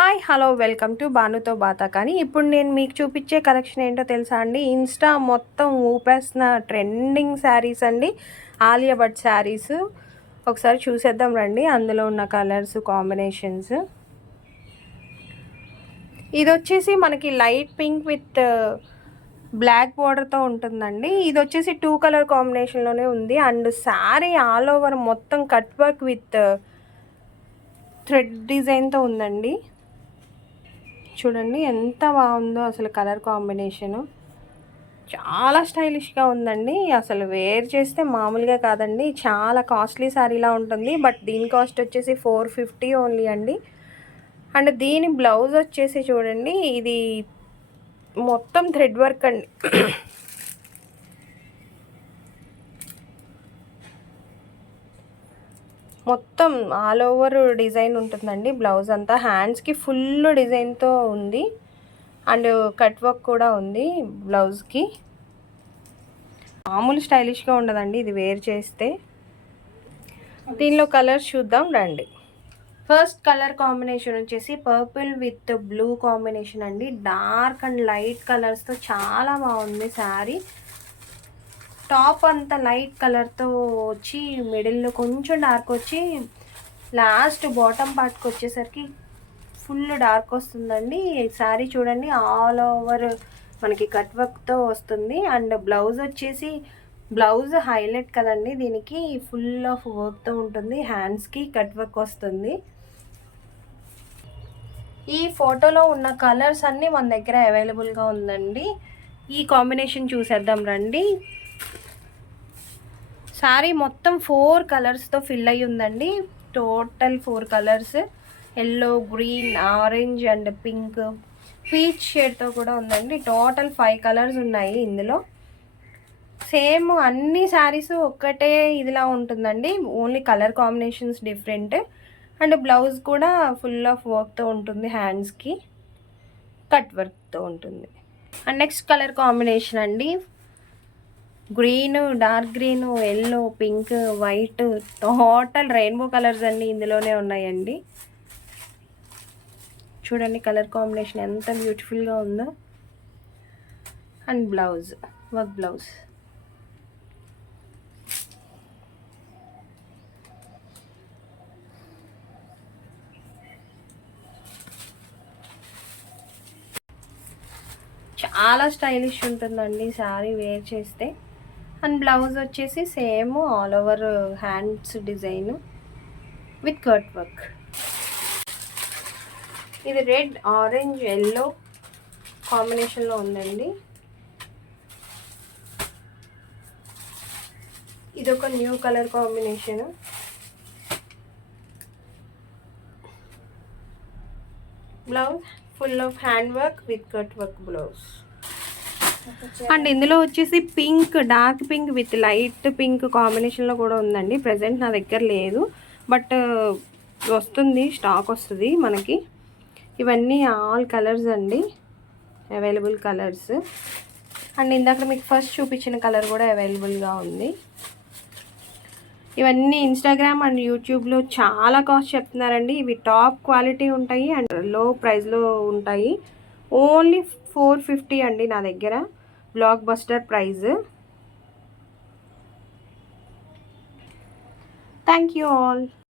Hi hello welcome to బానుతో బాతా. కానీ ఇప్పుడు నేను మీకు చూపించే కలెక్షన్ ఏంటో తెలుసా అండి? ఇన్స్టా మొత్తం ఊపేస్తున్న ట్రెండింగ్ శారీస్ అండి, ఆలియా భట్ శారీస్. ఒకసారి చూసేద్దాం రండి అందులో ఉన్న కలర్స్ కాంబినేషన్స్. ఇది వచ్చేసి మనకి లైట్ పింక్ విత్ బ్లాక్ బార్డర్తో ఉంటుందండి. ఇది వచ్చేసి 2 కలర్ కాంబినేషన్లోనే ఉంది. అండ్ శారీ ఆల్ ఓవర్ మొత్తం కట్ వర్క్ విత్ థ్రెడ్ డిజైన్తో ఉందండి. చూడండి ఎంత బాగుందో అసలు కలర్ కాంబినేషను, చాలా స్టైలిష్గా ఉందండి. అసలు వేర్ చేస్తే మామూలుగా కాదండి, చాలా కాస్ట్లీ శారీలా ఉంటుంది. బట్ దీని కాస్ట్ వచ్చేసి 450 ఓన్లీ అండి. అండ్ దీని బ్లౌజ్ వచ్చేసి చూడండి, ఇది మొత్తం థ్రెడ్ వర్క్ అండి. మొత్తం ఆల్ ఓవర్ డిజైన్ ఉంటుందండి. బ్లౌజ్ అంతా హ్యాండ్స్కి ఫుల్ డిజైన్తో ఉంది. అండ్ కట్ వర్క్ కూడా ఉంది బ్లౌజ్కి. మామూలు స్టైలిష్గా ఉండదండి ఇది వేర్ చేస్తే. దీనిలో కలర్స్ చూద్దాం రండి. ఫస్ట్ కలర్ కాంబినేషన్ వచ్చేసి పర్పుల్ విత్ బ్లూ కాంబినేషన్ అండి. డార్క్ అండ్ లైట్ కలర్స్తో చాలా బాగుంది శారీ. టాప్ అంతా లైట్ కలర్తో వచ్చి మిడిల్లో కొంచెం డార్క్ వచ్చి లాస్ట్ బాటమ్ పార్ట్కి వచ్చేసరికి ఫుల్ డార్క్ వస్తుందండి. శారీ చూడండి ఆల్ ఓవర్ మనకి కట్ వర్క్తో వస్తుంది. అండ్ బ్లౌజ్ వచ్చేసి బ్లౌజ్ హైలైట్ కదండి, దీనికి ఫుల్ ఆఫ్ వర్క్తో ఉంటుంది. హ్యాండ్స్కి కట్ వర్క్ వస్తుంది. ఈ ఫోటోలో ఉన్న కలర్స్ అన్నీ మన దగ్గర అవైలబుల్గా ఉందండి. ఈ కాంబినేషన్ చూసేద్దాం రండి. శారీ మొత్తం 4 కలర్స్తో ఫిల్ అయ్యి ఉందండి. Total 4 colours, yellow, green, orange and pink, peach షేడ్తో కూడా ఉందండి. టోటల్ 5 కలర్స్ ఉన్నాయి ఇందులో. సేమ్ అన్ని శారీస్ ఒక్కటే ఇదిలా ఉంటుందండి, only colour combinations different. And blouse కూడా ఫుల్ ఆఫ్ వర్క్తో ఉంటుంది, హ్యాండ్స్కి కట్ వర్క్తో ఉంటుంది. అండ్ నెక్స్ట్ కలర్ కాంబినేషన్ అండి, green, dark green, yellow, pink, white, total rainbow colours అన్నీ ఇందులోనే ఉన్నాయండి. చూడండి కలర్ కాంబినేషన్ ఎంత బ్యూటిఫుల్గా ఉందో. And blouse work blouse. చాలా స్టైలిష్ ఉంటుందండి శారీ వేర్ చేస్తే. అండ్ బ్లౌజ్ వచ్చేసి same all over hands design with cut work. ఇది రెడ్, ఆరెంజ్, ఎల్లో కాంబినేషన్లో ఉందండి. ఇది ఒక new colour combination. Blouse full of hand work with cut work blouse. And ఇందులో వచ్చేసి pink, dark pink with light pink కాంబినేషన్లో కూడా ఉందండి. ప్రజెంట్ నా దగ్గర లేదు, బట్ వస్తుంది, స్టాక్ వస్తుంది మనకి. ఇవన్నీ ఆల్ కలర్స్ అండి, అవైలబుల్ కలర్స్. అండ్ ఇందాక మీకు ఫస్ట్ చూపించిన కలర్ కూడా అవైలబుల్గా ఉంది. ఇవన్నీ ఇన్స్టాగ్రామ్ అండ్ యూట్యూబ్లో చాలా కాస్ట్ చెప్తున్నారండి. ఇవి టాప్ క్వాలిటీ ఉంటాయి అండ్ లో ప్రైస్లో ఉంటాయి. ఓన్లీ 450 అండి నా దగ్గర, blockbuster price. Thank you all.